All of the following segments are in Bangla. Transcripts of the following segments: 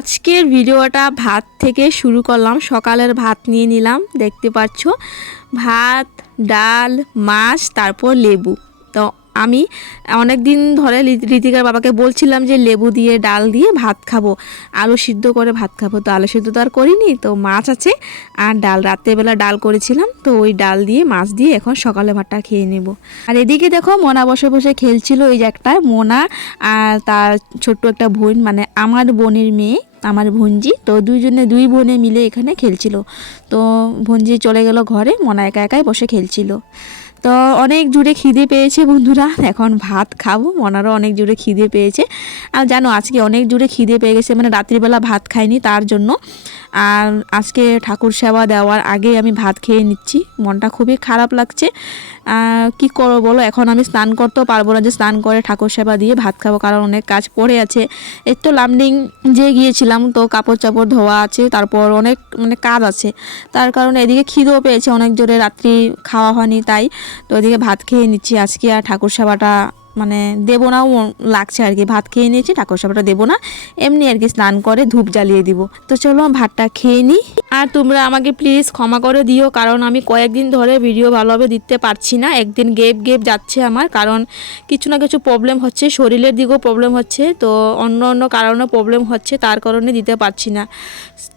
আজকের ভিডিওটা ভাত থেকে শুরু করলাম। সকালের ভাত নিয়ে নিলাম, দেখতে পাচ্ছ। ভাত, ডাল, মাছ, তারপর লেবু। তো আমি অনেক দিন ধরে ঋতিকার বাবাকে বলছিলাম যে লেবু দিয়ে, ডাল দিয়ে ভাত খাব, আলু সিদ্ধ করে ভাত খাব। তো আলু সিদ্ধ তো আর করিনি, তো মাছ আছে। আর ডাল, রাত্রেবেলা ডাল করেছিলাম, তো ওই ডাল দিয়ে, মাছ দিয়ে এখন সকালে ভাতটা খেয়ে নেব। আর এদিকে দেখো মোনা বসে বসে খেলছিল এই যে একটা, মোনা আর তার ছোট্ট একটা বোন মানে আমার বোনের মেয়ে, আমার ভঞ্জি। তো দুইজনে, দুই বোনে মিলে এখানে খেলছিল। তো ভঞ্জি চলে গেল ঘরে, মোনা একা একাই বসে খেলছিল। তো অনেক জুড়ে খিদে পেয়েছে বন্ধুরা। এখন ভাত খাব, মনারও অনেক জুড়ে খিদে পেয়েছে। আর জানো, আজকে অনেক জুড়ে খিদে পেয়ে গেছে মানে রাত্রিবেলা ভাত খাইনি তার জন্য। আর আজকে ঠাকুর সেবা দেওয়ার আগে আমি ভাত খেয়ে নিচ্ছি। মনটা খুবই খারাপ লাগছে। কি করব বলো? এখন আমি স্নান করতেও পারব না যে স্নান করে ঠাকুর সেবা দিয়ে ভাত খাব, কারণ অনেক কাজ পড়ে আছে। এর তো লামডিং যে গিয়েছিলাম, তো কাপড় চাপড় ধোয়া আছে, তারপর অনেক মানে কাজ আছে। তার কারণে এদিকে খিদেও পেয়েছে অনেক জোরে, রাত্রি খাওয়া হয়নি তাই। তো ওদিকে ভাত খেয়ে নিচ্ছি। আজকে আর ঠাকুর সেবাটা মানে দেবো নাও লাগছে আর কি। ভাত খেয়ে নিয়েছি, ঠাকুর সেবাটা দেবো না। এমনি আর কি স্নান করে ধূপ জ্বালিয়ে দিব। তো চলো ভাতটা খেয়ে নিই। আর তোমরা আমাকে প্লিজ ক্ষমা করে দিও, কারণ আমি কয়েকদিন ধরে ভিডিও ভালোভাবে দিতে পারছি না। একদিন গেপ গেপ যাচ্ছে আমার, কারণ কিছু না কিছু প্রবলেম হচ্ছে, শরীরের দিকেও প্রবলেম হচ্ছে, তো অন্য অন্য কারণে প্রবলেম হচ্ছে, তার কারণে দিতে পারছি না।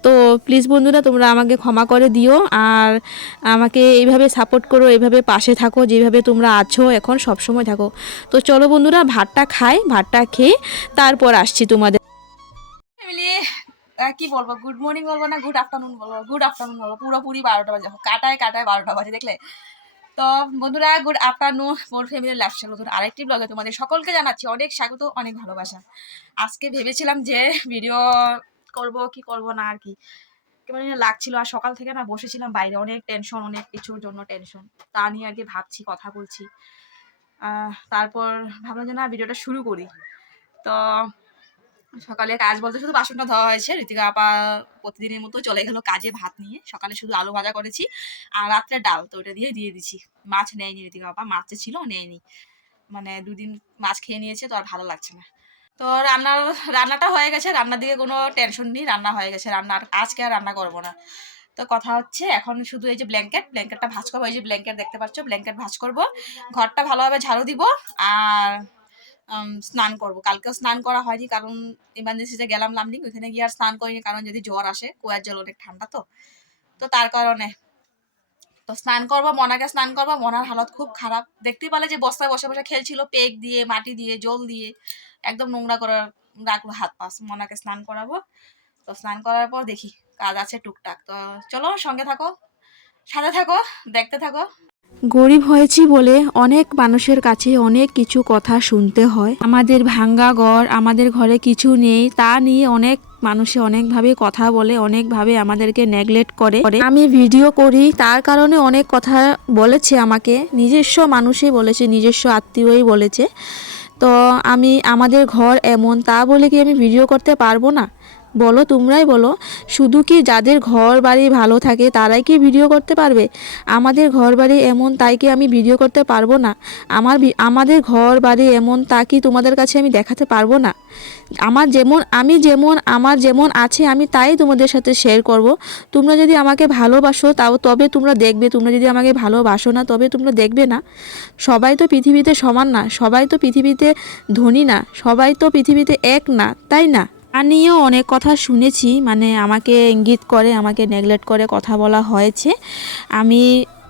তো প্লিজ বন্ধুরা, তোমরা আমাকে ক্ষমা করে দিও, আর আমাকে এইভাবে সাপোর্ট করো, এইভাবে পাশে থাকো, যেভাবে তোমরা আছো এখন, সবসময় থাকো। তো চলো বন্ধুরা, ভাতটা খাই, ভাতটা খেয়ে তারপর আসছি তোমাদের। কি বলব? গুড মর্নিং বলব না গুড আফটারনুন বলব? গুড আফটারনুন বলব, পুরোপুরি বারোটা বাজে কাটায় কাটায় বারোটা বাজে, দেখলে? তো বন্ধুরা গুড আফটারনুন মোর ফ্যামিলির লাইফস্টাইল নতুন। আরেকটি ব্লগে তোমাদের সকলকে জানাচ্ছি অনেক স্বাগত, অনেক ভালোবাসা। আজকে ভেবেছিলাম যে ভিডিও করব, কি করব না আর কি। কেমন লাগছিল, আর সকাল থেকে না বসেছিলাম বাইরে। অনেক টেনশন অনেক কিছুর জন্য টেনশন তা নিয়ে আর কি ভাবছি, কথা বলছি। তারপর ভাবলাম যে না, ভিডিওটা শুরু করি। তো সকালে কাজ বলতে শুধু বাসনটা ধোয়া হয়েছে। ঋতিকা আপা প্রতিদিনের মতো চলে গেল কাজে ভাত নিয়ে। সকালে শুধু আলু ভাজা করেছি আর রাত্রে ডাল, তো ওটা দিয়ে দিয়ে দিছি। মাছ নেয়নি ঋতিকা আপা, মাছ ছিল নেয়নি। মানে দুদিন মাছ খেয়ে নিয়েছে, তো আর ভালো লাগছে না। তো রান্নার, রান্নাটা হয়ে গেছে। রান্নার দিকে কোনো টেনশন নেই, রান্না হয়ে গেছে। রান্না আজকে আর রান্না করব না। তো কথা হচ্ছে, এখন শুধু এই যে ব্ল্যাঙ্কেট ব্ল্যাঙ্কেটটা ভাঁজ করব, এই যে ব্ল্যাঙ্কেট দেখতে পাচ্ছ ব্ল্যাঙ্কেট ভাঁজ করব। ঘরটা ভালোভাবে ঝাড়ু দিব আর স্নান করব। কালকেও স্নান করা হয়নি কারণ ইমার্জেন্সিতে গেলাম লামডিং ওইখানে গিয়ে আর স্নান করিনি কারণ যদি জ্বর আসে, কুয়ার জল অনেক ঠান্ডা তো। তো তার কারণে। তো স্নান করব, মনাকে স্নান করব, মনার হালত খুব খারাপ। দেখতেই পেলে যে বস্তায় বসে বসে খেলছিল পেক দিয়ে, মাটি দিয়ে, জল দিয়ে, একদম নোংরা করে রাখল হাত পাশ মনাকে স্নান করাবো। তো স্নান করার পর দেখি। কাজ আছে টুকটাক। তো চলো সঙ্গে থাকো, সাথে থাকো, দেখতে থাকো। গরিব হয়েছি বলে অনেক মানুষের কাছে অনেক কিছু কথা শুনতে হয়। আমাদের ভাঙ্গা ঘর, আমাদের ঘরে কিছু নেই, তা নিয়ে অনেক মানুষে অনেকভাবে কথা বলে, অনেকভাবে আমাদেরকে নেগলেক্ট করে। আমি ভিডিও করি, তার কারণে অনেক কথা বলেছে আমাকে। নিজস্ব মানুষই বলেছে, নিজস্ব আত্মীয়ই বলেছে। তো আমি, আমাদের ঘর এমন, তা বলে কি আমি ভিডিও করতে পারব না? বলো, তোমরাই বলো, শুধু কি যাদের ঘর বাড়ি ভালো থাকে তারাই কি ভিডিও করতে পারবে? আমাদের ঘর বাড়ি এমন তাই কি আমি ভিডিও করতে পারব না? আমার আমাদের ঘর বাড়ি এমন তা কি তোমাদের কাছে আমি দেখাতে পারব না? আমার যেমন, আমি যেমন, আমার যেমন আছে, আমি তাই তোমাদের সাথে শেয়ার করব। তোমরা যদি আমাকে ভালোবাসো, তাও তবে তোমরা দেখবে, তোমরা যদি আমাকে ভালোবাসো না, তবে তোমরা দেখবে না। সবাই তো পৃথিবীতে সমান না, সবাই তো পৃথিবীতে ধনী না, সবাই তো পৃথিবীতে এক না, তাই না? আর নিয়েও অনেক কথা শুনেছি মানে আমাকে ইঙ্গিত করে, আমাকে নেগলেক্ট করে কথা বলা হয়েছে। আমি,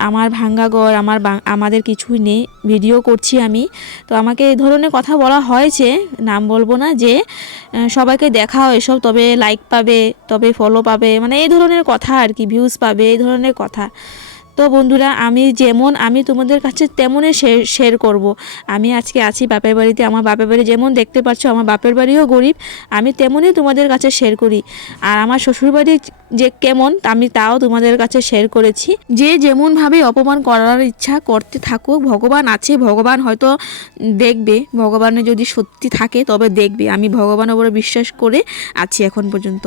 আমার ভাঙ্গা ঘর, আমার আমাদের কিছুই নেই ভিডিও করছি আমি। তো আমাকে এই ধরনের কথা বলা হয়েছে, নাম বলব না যে সবাইকে দেখাও এসব, তবে লাইক পাবে, তবে ফলো পাবে মানে এই ধরনের কথা আর কি ভিউজ পাবে, এই ধরনের কথা। তো বন্ধুরা, আমি যেমন, আমি তোমাদের কাছে তেমনই শেয়ার করব। আমি আজকে আছি বাপের বাড়িতে, আমার বাপের বাড়ি যেমন দেখতে পাচ্ছ, আমার বাপের বাড়িও গরিব, আমি তেমনই তোমাদের কাছে শেয়ার করি। আর আমার শ্বশুরবাড়ি যে কেমন, আমি তাও তোমাদের কাছে শেয়ার করেছি। যে যেমনভাবে অপমান করার ইচ্ছা করতে থাকুক, ভগবান আছে, ভগবান হয়তো দেখবে ভগবানের যদি সত্যি থাকে তবে দেখবে। আমি ভগবানের উপরে বিশ্বাস করে আছি এখন পর্যন্ত।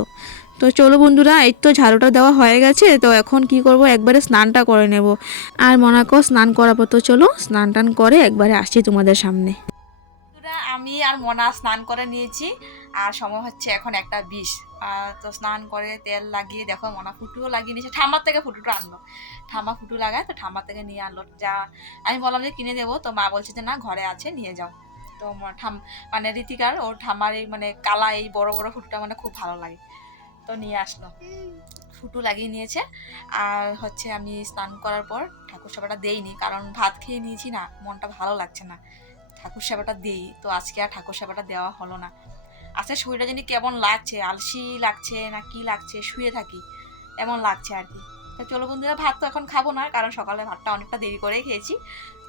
তো চলো বন্ধুরা, এই তো ঝাড়ুটা দেওয়া হয়ে গেছে, তো এখন কি করব? একবারে স্নানটা করে নেব। আর মনাকেও স্নান করাবো, তো চলো স্নান টান করে একবারে আসছি তোমাদের সামনে। আমি আর মনা স্নান করে নিয়েছি, আর সময় হচ্ছে এখন একটা বিষ তো স্নান করে তেল লাগিয়ে দেখো মনা ফুটুও লাগিয়ে নিয়েছে, ঠাম্মার থেকে ফুটুটা আনলো। ঠাম্মা ফুটু লাগায়, তো ঠাম্মার থেকে নিয়ে আনলো। যা, আমি বললাম যে কিনে দেবো, তো মা বলছে যে না, ঘরে আছে, নিয়ে যাও। তো ঠাম মানে রীতিকার, ওর ঠাম্মার এই মানে কালা, এই বড় বড় ফুটুটা মানে খুব ভালো লাগে। তো নিয়ে আসলো। ফুটু লাগিয়ে নিয়েছে। আর হচ্ছে আমি স্নান করার পর ঠাকুর সেবাটা দেইনি, কারণ ভাত খেয়ে নিয়েছি না, মনটা ভালো লাগছে না। ঠাকুর সেবাটা দেই, তো আজকে আর ঠাকুর সেবাটা দেওয়া হলো না। আচ্ছা শরীরটা জানি কেমন লাগছে? আলসি লাগছে না কি লাগছে? শুয়ে থাকি, এমন লাগছে আর কি। তো চলো বন্ধুরা, ভাত তো এখন খাব না, কারণ সকালে ভাতটা অনেকটা দেরি করেই খেয়েছি।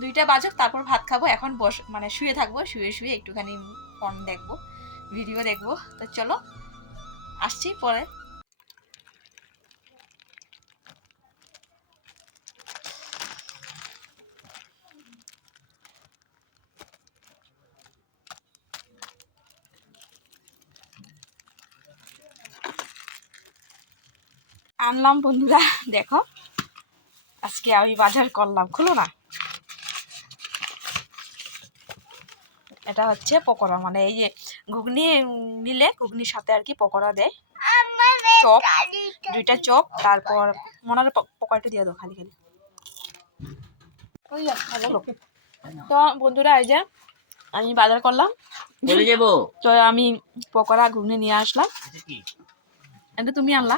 দুইটা বাজক, তারপর ভাত খাব, এখন বস মানে শুয়ে থাকব, শুয়ে শুয়ে একটুখানি ফোন দেখব, ভিডিও দেখব। তো চলো আসছি পরে। আনলাম বন্ধুরা, দেখো। আজকে আমি বাজার করলাম, খুলো না। এটা হচ্ছে পকোড়া মানে এই যে ঘুগনি নিলে ঘুগনির সাথে আর কি পকোড়া দেয়। চপ দুইটা চপ তারপর মনের পকোড়াটা দিয়ে দাও খালি খালি। ভালো। তো বন্ধুরা এই যে আমি বাজার করলাম। তো আমি পকোড়া ঘুগনি নিয়ে আসলাম। আচ্ছা এটা তুমি আনলা?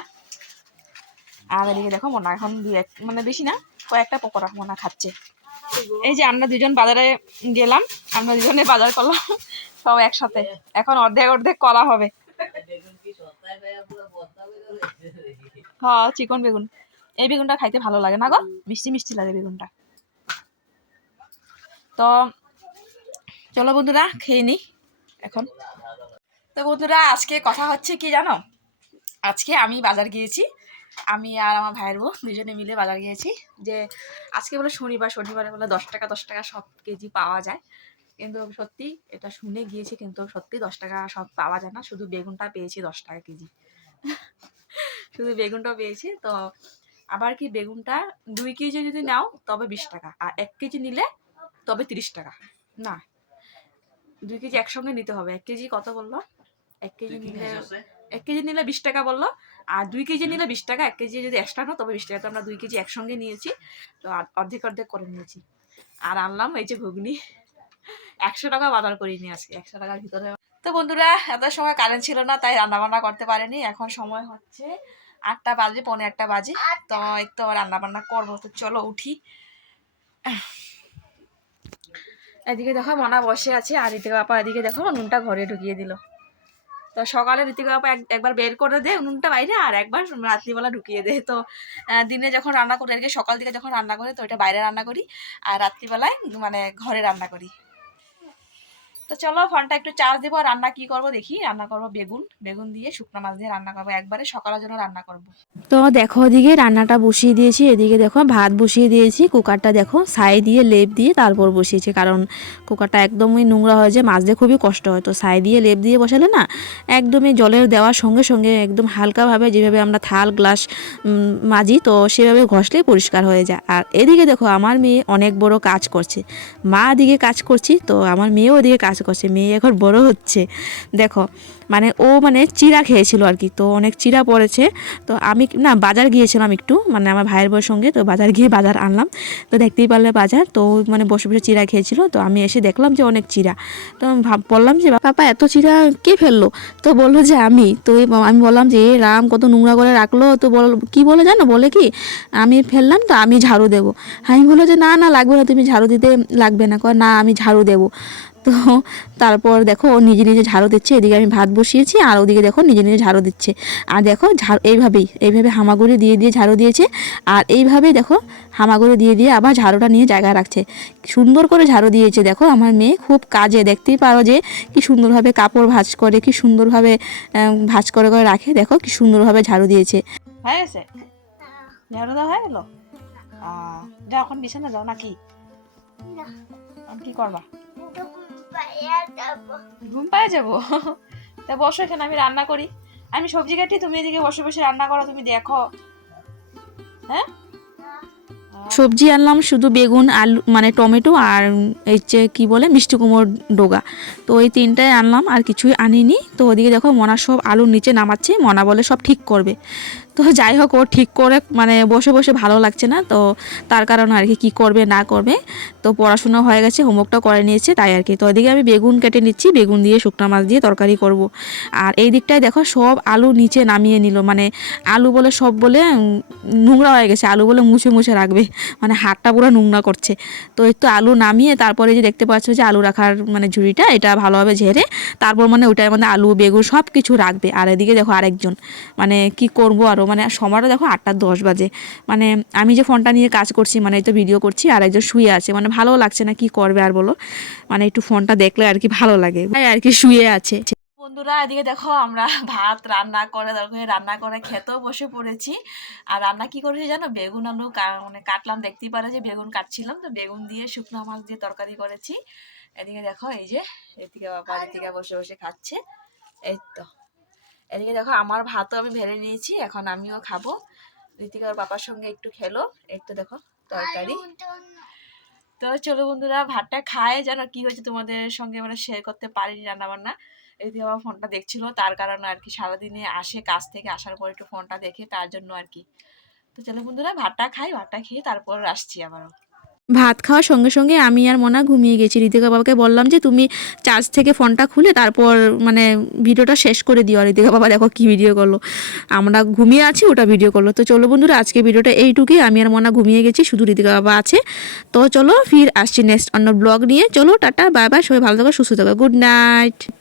আর এদিকে দেখো মোনা এখন দুই এক মানে বেশি না কয়েকটা পকোড়া মোনা খাচ্ছে। এই যে আমরা দুজন বাজারে গেলাম, আমরা দুজনে বাজার করলাম, সব একসাথে। এখন অর্ধেক অর্ধেক করা হবে। চিকন বেগুন। এই বেগুনটা খাইতে ভালো লাগে না গো? মিষ্টি মিষ্টি লাগে বেগুনটা। তো চলো বন্ধুরা, খেয়ে নি এখন। তো বন্ধুরা, আজকে কথা হচ্ছে কি জানো? আজকে আমি বাজার গিয়েছি। আমি আর আমার ভাইয়ের বউ দুজনে মিলে বাজার গিয়েছি। যে আজকে বলে শনিবার শনিবারে বলে দশ টাকা দশ টাকা সব কেজি পাওয়া যায়। কিন্তু সত্যি এটা শুনে গিয়েছি কিন্তু সত্যি দশ টাকা সব পাওয়া যায় না। শুধু বেগুনটা পেয়েছি দশ টাকা কেজি। শুধু বেগুনটা পেয়েছি। তো আবার কি বেগুনটা দুই কেজি যদি নাও তবে বিশ টাকা। আর এক কেজি নিলে তবে তিরিশ টাকা। না দুই কেজি একসঙ্গে নিতে হবে। এক কেজি কত বলল? এক কেজি নিলে এক কেজি নিলে বিশ টাকা বলল আর দুই কেজি নিলে বিশ টাকা এক কেজি যদি এক্সট্রা নাও তবে বিশ টাকা। তো আমরা দুই কেজি একসঙ্গে নিয়েছি তো অর্ধেক অর্ধেক করে নিয়েছি। আর আনলাম এই যে ঘুগনি। একশো টাকা বাজার করিনি আজকে একশো টাকার ভিতরে। তো বন্ধুরা এত সময় কারেন্ট ছিল না তাই রান্না বান্না করতে পারিনি। এখন সময় হচ্ছে আটটা বাজে পৌনে একটা বাজে। তো এই তো রান্না বান্না করব। তো চলো উঠি। এদিকে দেখো মনা বসে আছে। আর এদিকে বাপা এদিকে দেখো নুনটা ঘরে ঢুকিয়ে দিল। তো সকালে ঋতিকা এক- একবার বের করে দেয় উনুনটা বাইরে, আর একবার রাত্রিবেলা ঢুকিয়ে দেয় তো দিনে যখন রান্না করি, আর কি সকাল দিকে যখন রান্না করি, তো ওইটা বাইরে রান্না করি, আর রাত্রিবেলায় মানে ঘরে রান্না করি। তো চলো, ফোনটা একটু চার্জ দেবো রান্না কি করব দেখি। রান্না করব বেগুন। বেগুন দিয়ে শুকনো মাছ দিয়ে রান্না করব। একবারে সকালের জন্য রান্না করব। তো দেখো ওদিকে রান্নাটা বসিয়ে দিয়েছি। এদিকে দেখো ভাত বসিয়ে দিয়েছি। কুকারটা দেখো ছাই দিয়ে, লেপ দিয়ে তারপর বসিয়েছি। কারণ কুকারটা একদমই নোংরা হয়ে যায় মাছ দিয়ে খুবই কষ্ট হয়। তো ছাই দিয়ে, লেপ দিয়ে বসালে না একদমই জলের দেওয়ার সঙ্গে সঙ্গে একদম হালকাভাবে যেভাবে আমরা থাল, গ্লাস মাজি, তো সেভাবে ঘষলেই পরিষ্কার হয়ে যায়। আর এদিকে দেখো আমার মেয়ে অনেক বড় কাজ করছে। মা দিকে কাজ করছি, তো আমার মেয়েও ওদিকে কাজ করছে মেয়ে এখন বড় হচ্ছে। দেখো মানে ও মানে চিরা খেয়েছিল আর কি। তো অনেক চিরা পড়েছে। তো আমি না বাজার গিয়েছিলাম একটু মানে আমার ভাইয়ের বউয়ের সঙ্গে, তো বাজার গিয়ে বাজার আনলাম। তো দেখতেই পারলে বাজার, তো মানে বসে বসে চিরা খেয়েছিল। তো আমি এসে দেখলাম যে অনেক চিরা তো ভাব, বললাম যে পাপা এত চিরা কে ফেলল? তো বলল যে, আমি। তো আমি বললাম যে, এ রাম, কত নোংরা করে রাখল। তো বল, কি বলে জানো? বলে কি, আমি ফেললাম তো আমি ঝাড়ু দেবো। আমি বলল যে, না না, লাগবে না, তুমি ঝাড়ু দিতে লাগবে না। কয়, না, আমি ঝাড়ু দেবো। তো তারপর দেখো নিজে নিজে ঝাড়ু দিচ্ছে। এদিকে আমি ভাত বসিয়েছি আর ওদিকে দেখো নিজে নিজে ঝাড়ু দিচ্ছে। আর দেখো ঝাড়ু এইভাবেই এইভাবে হামাগুড়ি দিয়ে দিয়ে ঝাড়ু দিয়েছে। আর এইভাবেই দেখো হামাগুড়ি দিয়ে দিয়ে আবার ঝাড়ুটা নিয়ে জায়গায় রাখছে। সুন্দর করে ঝাড়ু দিয়েছে। দেখো আমার মেয়ে খুব কাজে দেখতেই পারো যে কি সুন্দরভাবে কাপড় ভাঁজ করে কি সুন্দরভাবে ভাঁজ করে করে রাখে। দেখো কি সুন্দরভাবে ঝাড়ু দিয়েছে। হয়ে গেছে? ঝাড়ু দেওয়া হয়ে গেল? এখন বিছানা যাও নাকি? কি করবা? ঘুম পায়ে যাব? তা বসো এখানে, আমি রান্না করি। আমি সবজি কাটি, তুমি এদিকে বসে বসে রান্না করো, তুমি দেখো। হ্যাঁ? সবজি আনলাম শুধু বেগুন, আলু মানে টমেটো আর এই যে কী বলে, মিষ্টি কুমোর ডোগা। তো এই তিনটাই আনলাম, আর কিছুই আনিনি। তো ওদিকে দেখো, মনা সব আলুর নিচে নামাচ্ছে, মনা বলে সব ঠিক করবে। তো যাই হোক, ও ঠিক করে মানে বসে বসে ভালো লাগছে না, তো তার কারণে আর কি কী করবে না করবে। তো পড়াশুনো হয়ে গেছে হোমওয়ার্কটা করে নিয়েছে, তাই আর কি। তো ওদিকে আমি বেগুন কেটে নিচ্ছি, বেগুন দিয়ে শুকনো মাছ দিয়ে তরকারি করব। আর এই দিকটায় দেখো, সব আলু নিচে নামিয়ে নিল মানে আলু বলে সব বলে নোংরা হয়ে গেছে, আলু বলে মুছে মুছে রাখবে মানে হাতটা পুরো নোংরা করছে। তো একটু আলু নামিয়ে তারপরে যে দেখতে পাচ্ছ যে আলু রাখার মানে ঝুড়িটা, এটা ভালোভাবে ঝেড়ে তারপর মানে ওটার মধ্যে আলু, বেগুন সব কিছু রাখবে। আর এদিকে দেখো আরেকজন মানে কি করব আরও মানে সময়টা দেখো আটটা দশ বাজে। মানে আমি যে ফোনটা নিয়ে কাজ করছি মানে তো ভিডিও করছি, আর একজন শুয়ে আছে। মানে ভালো লাগছে না, কি করবে আর বলো? মানে একটু ফোনটা দেখলে আর কি ভালো লাগে। আর কি শুয়ে আছে। বন্ধুরা, এদিকে দেখো আমরা ভাত রান্না করে দরকার রান্না করে খেতেও বসে পড়েছি। আর রান্না কি করেছি জানো? বেগুন, আলু মানে কাটলাম। দেখতেই পারে যে বেগুন কাটছিলাম। তো বেগুন দিয়ে শুকনো মাছ দিয়ে তরকারি করেছি। এদিকে দেখো এই যে, এদিকে এদিকে বসে বসে খাচ্ছে। এই তো। এদিকে দেখো, আমার ভাতও আমি ভেড়ে নিয়েছি, এখন আমিও খাব। ঋতিকা ওর বাবার সঙ্গে একটু খেলো তো দেখো তরকারি। তো চলো বন্ধুরা, ভাতটা খায় যেন কি হয়েছে তোমাদের সঙ্গে মানে শেয়ার করতে পারিনি রান্না বান্না এই দিয়ে আমার ফোনটা দেখছিল, তার কারণে আর কি সারাদিনে আসে কাজ থেকে, আসার পর একটু ফোনটা দেখে, তার জন্য আর কি। তো চলো বন্ধুরা, ভাতটা খাই, ভাতটা খেয়ে তারপর আসছি আবারও। ভাত খাওয়ার সঙ্গে সঙ্গে আমি আর মনা ঘুমিয়ে গেছি। ঋতিকা বাবাকে বললাম যে, তুমি চার্জ থেকে ফোনটা খুলে তারপর মানে ভিডিওটা শেষ করে দিও। আর ঋতিকা বাবা, দেখো কি ভিডিও করল। আমরা ঘুমিয়ে আছি, ওটা ভিডিও করল। তো চলো বন্ধুরা, আজকে ভিডিওটা এইটুকুই। আমি আর মনা ঘুমিয়ে গেছি, শুধু ঋতিকা বাবা আছে। তো চলো ফির আসছি নেক্সট অন্য ব্লগ নিয়ে। চলো, টাটা বাই বাই সবাই ভালো থাকো, সুস্থ থাকো। Good night